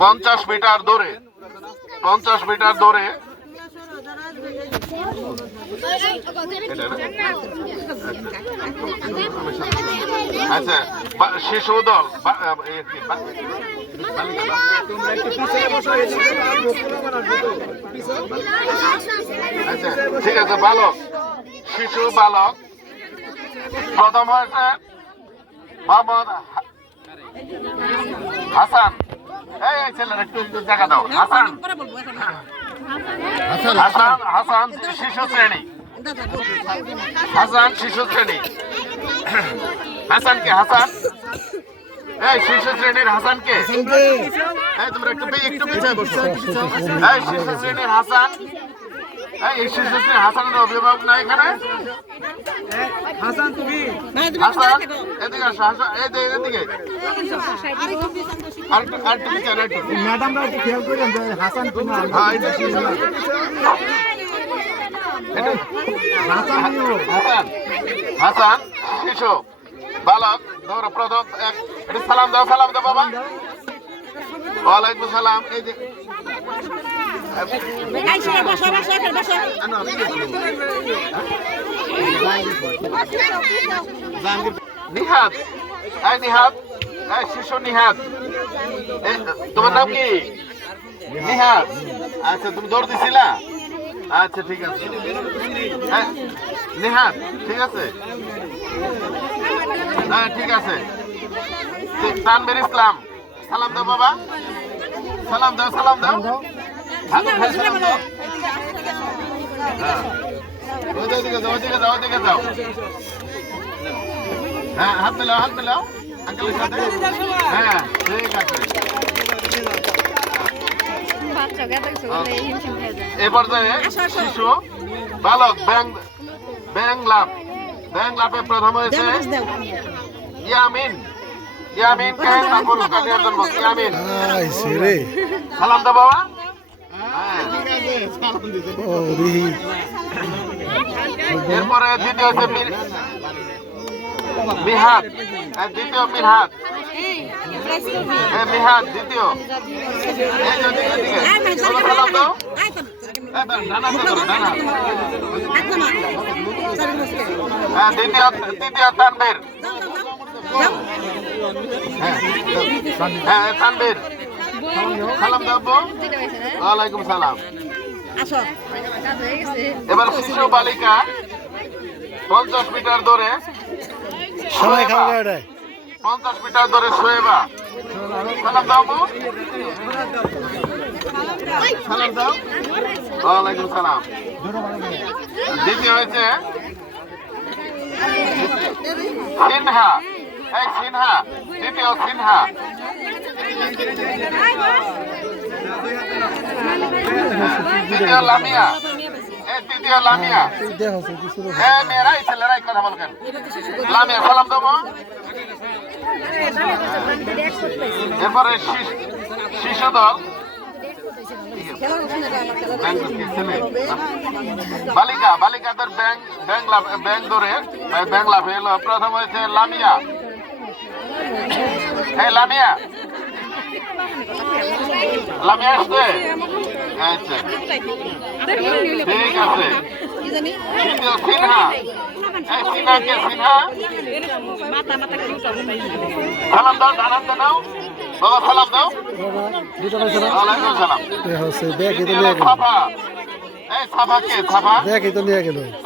50 metre দৌড়ে 50 metre দৌড়ে আচ্ছা শিশু দল আচ্ছা ঠিক আছে বালক শিশু বালক প্রথম হয়েছে মোহাম্মদ হাসান। এই ছেলেরা একটু দেখা দাও। হাসান হাসান হাসান শিশু শ্রেণী। হাসান শিশু শ্রেণী। হাসানকে হাসান এই শিশু শ্রেণীর হাসানকে তোমরা একটু পিছিয়ে বসো। এই শিশু শ্রেণীর হাসান এই শিশু শ্রেণীর হাসানের অভিভাবক না এখানে? হাসান তুমি হাসান এদিকে আসো। হাসান এদিকে আরেকটু পিছিয়ে ম্যাডামরা একটু খেয়াল করেন যে হাসান তুমি হাসান শিশু বালক ধরো প্রথম সালাম দাও বাবা। ওয়ালাইকুম সালাম। এই যে নিহাত এই নিহাত এই শিশু নিহাত তোমার নাম কি? নিহাত। আচ্ছা তুমি দৌড় দিছিলা? আচ্ছা ঠিক আছে নিহাত ঠিক আছে হ্যাঁ ঠিক আছে। তানভীর ইসলাম সালাম দাও বাবা। সালাম দাও সালাম দাও। ওদিকে যাও। হ্যাঁ হাত মেলাও আঙ্কেলের সাথে। হ্যাঁ ঠিক আছে। এ পর্যায়ে শিশু বালক ব্যাং লাভে প্রথম হয়েছে ইয়ামিন। ইয়ামিনকে পুরস্কার দেওয়ার জন্য ইয়ামিন সালাম দাও বাবা। এরপরে দ্বিতীয় হচ্ছে মিহাদ। দ্বিতীয় মিহাদ মিহাদ দ্বিতীয়। সালাম দাও। তৃতীয় তানভীর। হ্যাঁ তানভীর সালাম দাও। ওয়ালাইকুম সালাম। এবার শিশু বালিকা 50 মিটার দৌড়ে 50 মিটার দৌড়ে সোয়েবা সালাম দাও। সালাম দাও। ওয়ালাইকুম সালাম। দ্বিতীয় হয়েছে সিনহা। এই সিনহা দ্বিতীয় সিনহা। তৃতীয় লামিয়া। তৃতীয় লামিয়া। মেয়েরাই ছেলেরাই কথা বলবেন। লামিয়া সালাম দেবো। এরপরে শিশু দল বালিকাদের ব্যাংক ধরে ব্যাংক লাভ এলো। প্রথম হয়েছে লামিয়া। হ্যাঁ লামিয়া আসছে। আচ্ছা ঠিক আছে। দ্বিতীয় সিনহা। সিনহাকে সিনহা সালাম দাও। জানান দাও বাবা সালাম দাও। ওয়ালাইকুম সালাম। সাফা। এই সাফাকে সাফা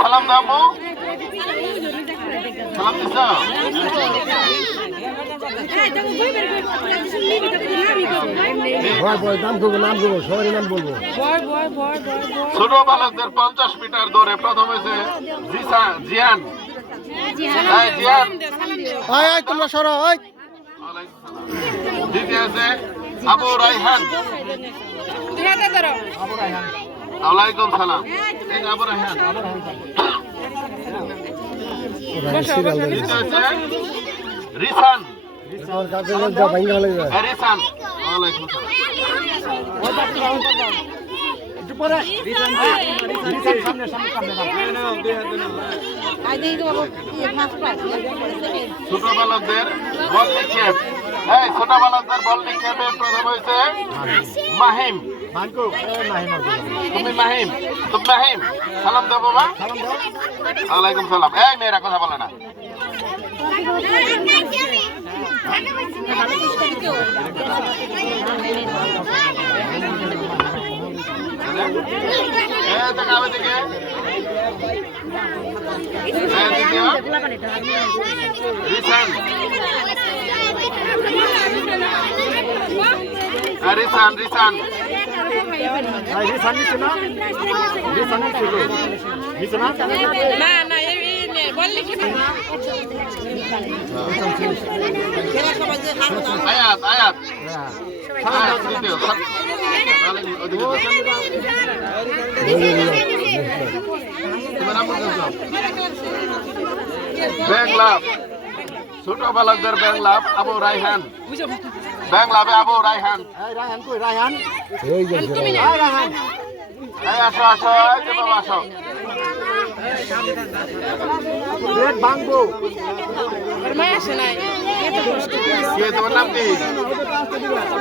সালাম দাও। সালাম দিছ। ছোট বালকদের 50 মিটার দৌড়ে প্রথম হয়েছে জিয়ান। তোমরা সরো। দ্বিতীয় আছে আবু রাইহান। ওয়ালাইকুম সালাম। আবু রাইহান। রিসান। রিসান। ওয়ালাইকুম সালাম। ছোট বালকদের বল নিক্ষেপ এই ছোট বালকদের বল নিক্ষেপে প্রথম হয়েছে মাহিম। তুমি মাহিম, তুমি মাহিম, সালাম দাও বাবা। ওয়ালাইকুম সালাম। এই মেয়েরা কথা বলে না। আয়াত আয়াত ব্যাংক লাভ, ছোট বালকদের ব্যাংক লাভ আবু রায়হান। ব্যাংক লাভে আবু রায়হান। আসো আসো, বাবা আসো। তোমার নাম কি?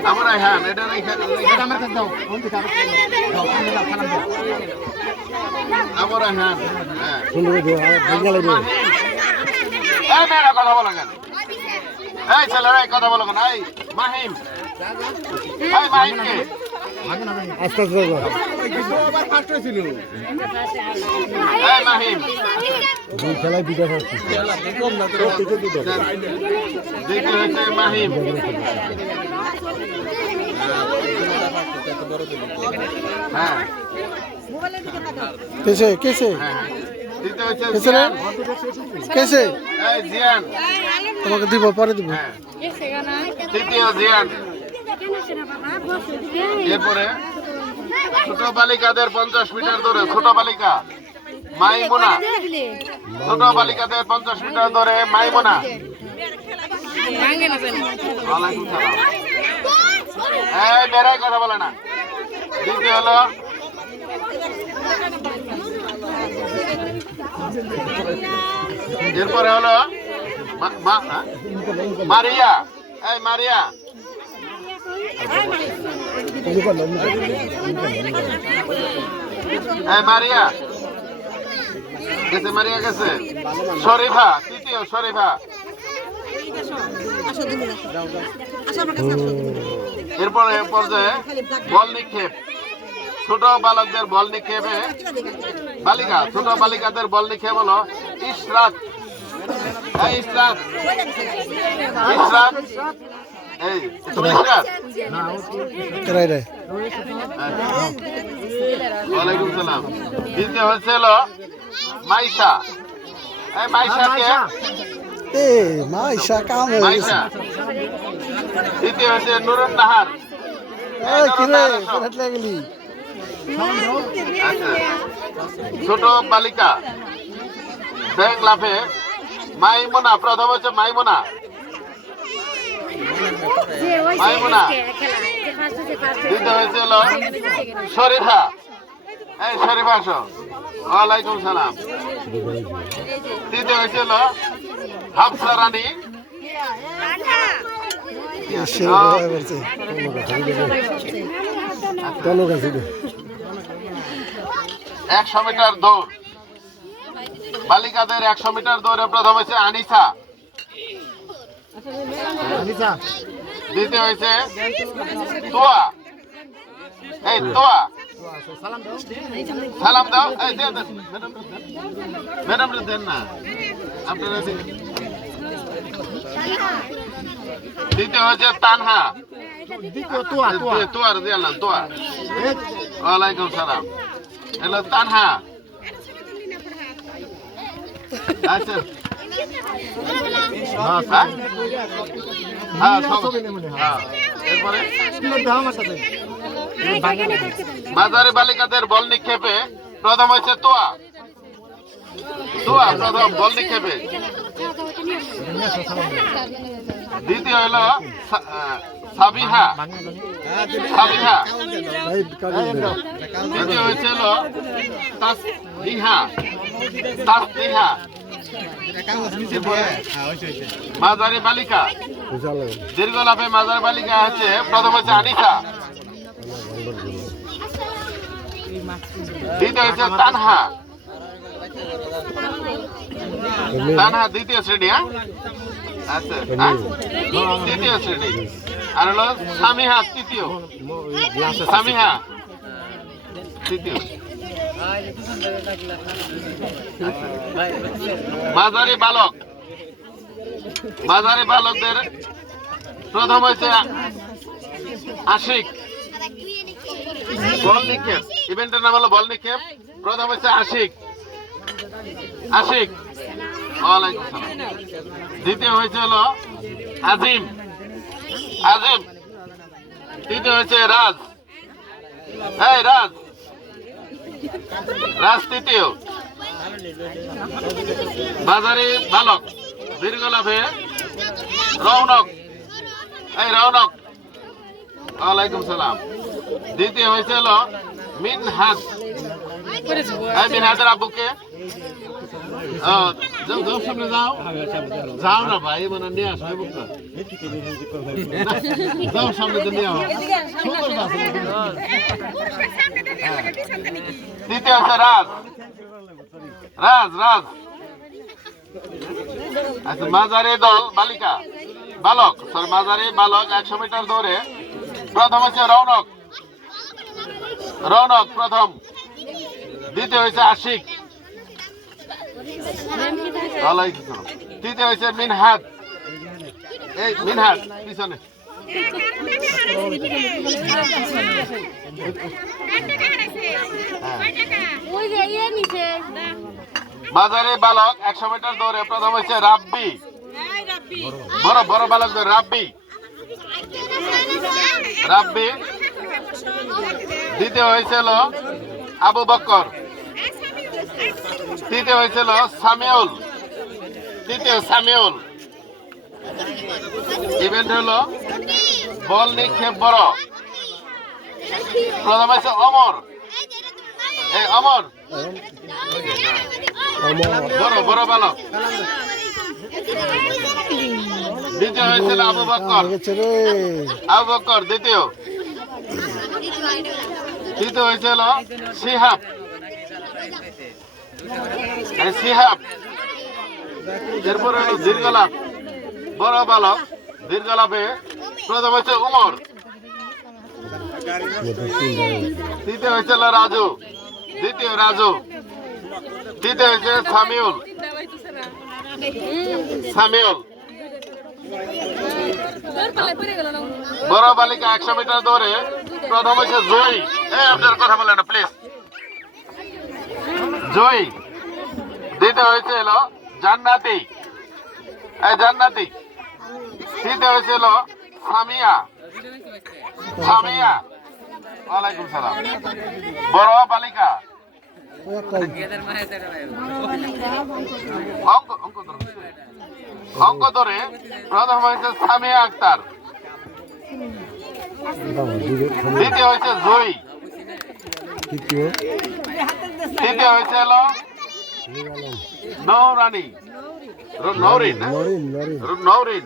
আবু রায়হান। এটা আবু রায়হান। এই মেয়েরা কথা বলো কেন? এই ছেলেরা কথা বলো কেন? এই মাহিম, এই মাহিম কে? এই মাহিম দেখি হয়েছে মাহিম। হ্যাঁ कैसे कैसे कैसे জিয়ান তোমাকে দিব পরে দিব। তৃতীয় জিয়ান। এরপরে ছোট বালিকাদের 50 মিটার দৌড়ে ছোট বালিকা মাইমুনা। ছোট বালিকাদের 50 মিটার দৌড়ে মাইমুনা। ওয়ালাইকুম সালাম। এই বেড়াই কথা বলে না। দ্বিতীয় হলো এরপরে হলো মারিয়া। এই মারিয়া, এই মারিয়া গেছে, মারিয়া গেছে। শরীফা, তৃতীয় শরীফা। এরপরে পর্যায়ে বল নিক্ষেপ, ছোট বালকদের বল নিক্ষেপে বালিকা, ছোট বালিকাদের বল নিক্ষেপ হলো ইশরাত। এই ইশরাত, ইশরাত, এই তুমি ইশরাত। ওয়ালাইকুম সালাম। দ্বিতীয় হচ্ছে হলো মাইশা। এই মাইশা কে? মাইশা কাম মাইশা। তৃতীয় হচ্ছে নুরুন নাহার। ছোট বালিকা ব্যাংক লাভে মাইমুনা। প্রথম হচ্ছে মাইমুনা। মাইমুনা। দ্বিতীয় হয়েছে হলো শরীফা। এই শরীফা আসো। ওয়ালাইকুম সালাম। তৃতীয় হয়েছে হলো হাফসা রানী। 100 মিটার দৌড় বালিকাদের 100 মিটার দৌড়ে প্রথম হয়েছে আনিসা। দ্বিতীয় হয়েছে তোয়া। এই তোয়া, সালাম দাও। এই দেন ম্যাডাম, দেন না আপনারা। তৃতীয় হচ্ছে তানহা। তোয়ার দিলাম, তোয়া। ওয়ালাইকুম সালাম। হ্যালো তানহা। আচ্ছা, এরপরে মাঝারি বালিকাদের বল নিক্ষেপে প্রথম হয়েছে তোয়া। তোয়া প্রথম বল নিক্ষেপে। দ্বিতীয় হলো সাবিহা। সাবিহা। তৃতীয় হয়েছে হলো তাসবিহা। তাসবিহা। মাঝারি বালিকা, দীর্ঘ লাভে মাঝারি বালিকা হচ্ছে প্রথম হচ্ছে আনিসা, দ্বিতীয় হচ্ছে তানহা, তানহা দ্বিতীয় শ্রেণী। আচ্ছা তৃতীয় শ্রেণী। আর হলো সামিহা তৃতীয়, সামিহা তৃতীয়। মাঝারি বালক, মাঝারি বালকদের প্রথম হচ্ছে আশিক, বল নিক্ষেপ, ইভেন্টের নাম হলো বল নিক্ষেপ। প্রথম হচ্ছে আশিক, আশিক ওয়ালাইকুম সালাম। দ্বিতীয় হয়েছে হলো আজিম, আজিম। তৃতীয় হচ্ছে রাজ, এই রাজ, রাজ তৃতীয়। বাজারি বালক দীর্ঘ লাভে রৌনক, এই রৌনক ওয়ালাইকুম সালাম। দ্বিতীয় হয়েছে হলো মিনহাজ, এই মিনহাজের আব্বুকে যাও যাও সামনে যাও, যাও না ভাই মানে নিয়ে আসো যাও সামনে তো নিয়ে আসো। তৃতীয় হচ্ছে রাজ, রাজ রাজ। আচ্ছা মাঝারি দল বালিকা বালক, সরি মাঝারি বালক 100 মিটার দৌড়ে প্রথম হচ্ছে রৌনক, রৌনক প্রথম। দ্বিতীয় হয়েছে আশিক, তৃতীয় হয়েছে মিনহাজ, এই মিনহাজ পিছনে। মাঝারি বালক 100 মিটার দৌড়ে প্রথম হয়েছে রাব্বি, বড় বড় বালকদের রাব্বি, রাব্বি। দ্বিতীয় হয়েছিল আবু বকর, তৃতীয় হয়েছিল সামিউল, তৃতীয় সামিউল। ইভেন্ট হলো বল নিক্ষেপ বড়, প্রথম হয়েছে অমর, এই অমর বড় বড় বালক। দ্বিতীয় হয়েছিল আবু বকর, আবু বকর দ্বিতীয়। তৃতীয় হয়েছিল শিহাব, শিহাব। এরপরে হলো দীর্ঘলাভ বড় বালক, দীর্ঘলাভে প্রথম হচ্ছে উমর, তৃতীয় হয়েছিল রাজু, দ্বিতীয় রাজু। তৃতীয় হয়েছে সামিউল, সামিউল। বড় বালিকা 100 মিটার দৌড়ে প্রথম হচ্ছে জয়ী, এই আপনার কথা বলেন না প্লিজ, জয়ী। দ্বিতীয় হয়েছে হলো জান্নাতি, এই জান্নাতি। তৃতীয় হয়েছিল সামিয়া, সামিয়া ওয়ালাইকুম সালাম। বড় বালিকা অঙ্ক ধরে প্রথম হয়েছে সামিয়া আক্তার, দ্বিতীয় হয়েছে জয়ী, তৃতীয় হয়েছে হলো নৌরানি, নৌরিন, নৌরিন।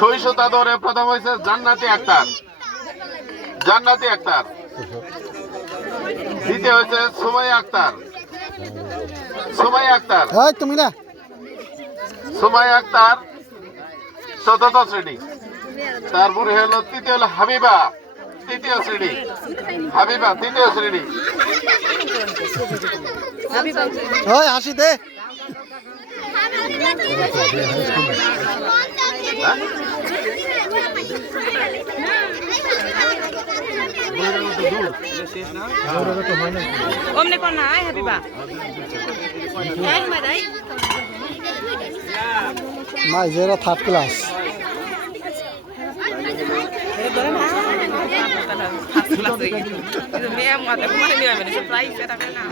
সহিষ্ণুতা ধরে প্রথম হয়েছে জান্নাতি আক্তার, জান্নাতি আক্তার। দ্বিতীয় হয়েছে সুমাইয়া আক্তার, সুমাইয়া আক্তার, তুমি না সুমাইয়া আক্তার 4th শ্রেণী। তারপরে হলো তৃতীয় হলো হাবিবা, 3য় শ্রেণী, হাবিবা 3য় শ্রেণী। হাসি দে omne con na ai habiba মা জেরা 3rd class itu me am ngata ko mari ni surprise eta kana